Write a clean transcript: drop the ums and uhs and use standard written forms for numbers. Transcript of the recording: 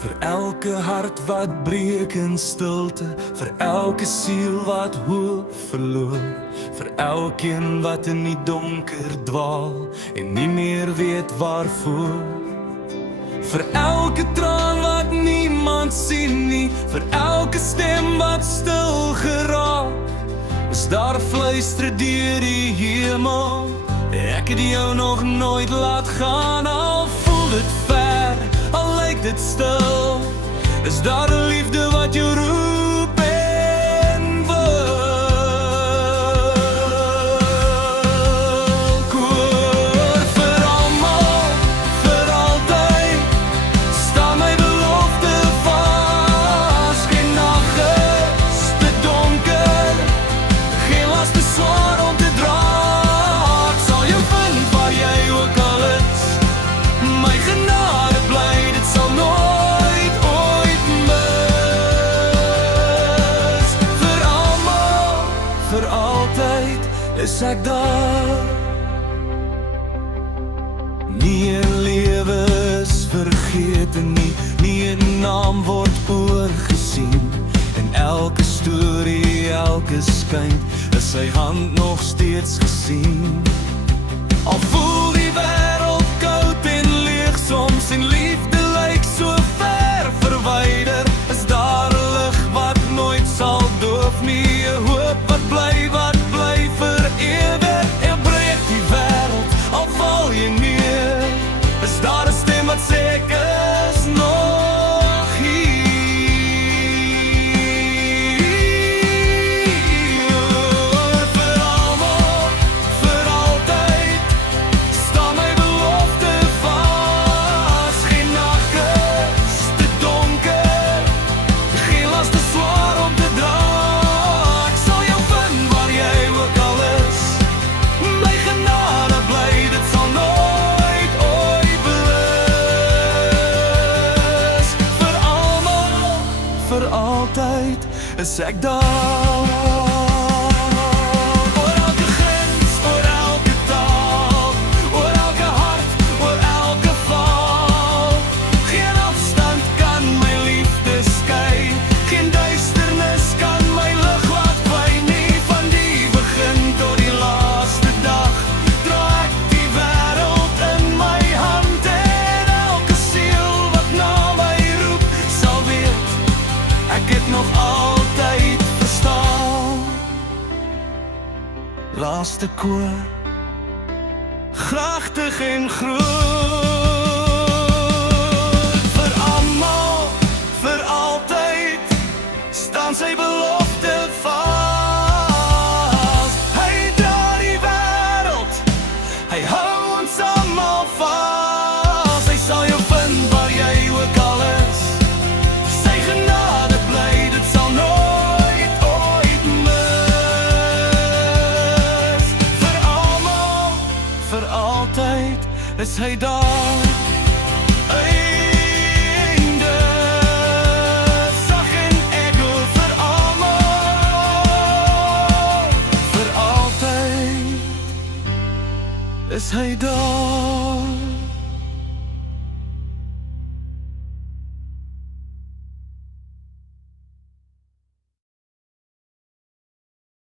Vir elke hart wat breek in stilte, vir elke siel wat hoop verloor, vir elkeen wat in die donker dwaal en nie meer weet waarvoor. Vir elke traan wat niemand sien nie, vir elke stem wat stil geraak, is daar fluister deur die hemel. Ek het jou nog nooit laat gaan, al voel dit ver, al lyk dit stil, is daar 'n liefde wat jou roep en wil. Koor vir almal, vir altyd, staan my belofte vas. Geen nag is te donker, geen las te swaar om te dra. Ek sal jou vind waar jy ook al is, my genade bly, dit sal nooit ooit mis. Vir almal, vir altyd is ek daar. Nie 'n lewe is vergete nie, nie 'n naam word oorgesien. En elke storie, elke skyn, is sy hand nog steeds gesien. Al voel die wêreld koud en leeg soms, en liefde lyk so ver verwyder, is daar 'n lig wat nooit sal doof nie, 'n hoop wat bly vir ewig. En breek die wêreld, al val jy neer, is daar 'n stem wat sê ek is nog hier. Vir almal, vir altyd, staan my belofte vas. Geen nag is te donker, geen las te swaar om te dra. Ek sal jou vind waar jy ook al is, my genade bly, dit sal nooit ooit blus. Vir almal, vir altyd is ek daar. Oor elke grens, oor elke taal, oor elke hart, oor elke val. Geen afstand kan my liefde skei, geen duisternis kan my lig laat kwyn nie. Van die begin tot die laaste dag, dra ek die wêreld in my hand, en elke siel wat na my roep, sal weet, ek het nog altyd verstaan. Laaste koor, kragtig en groot. Vir almal, vir altyd, staan sy belofte vas. Hy dra die wêreld, hy hou ons almal vas. Hy sal jou vind waar jy ook al is, sy genade bly, dit sal nooit ooit mis. Vir almal, vir altyd is hy daar. Einde sag en ego vir almal, vir altyd is hy daar.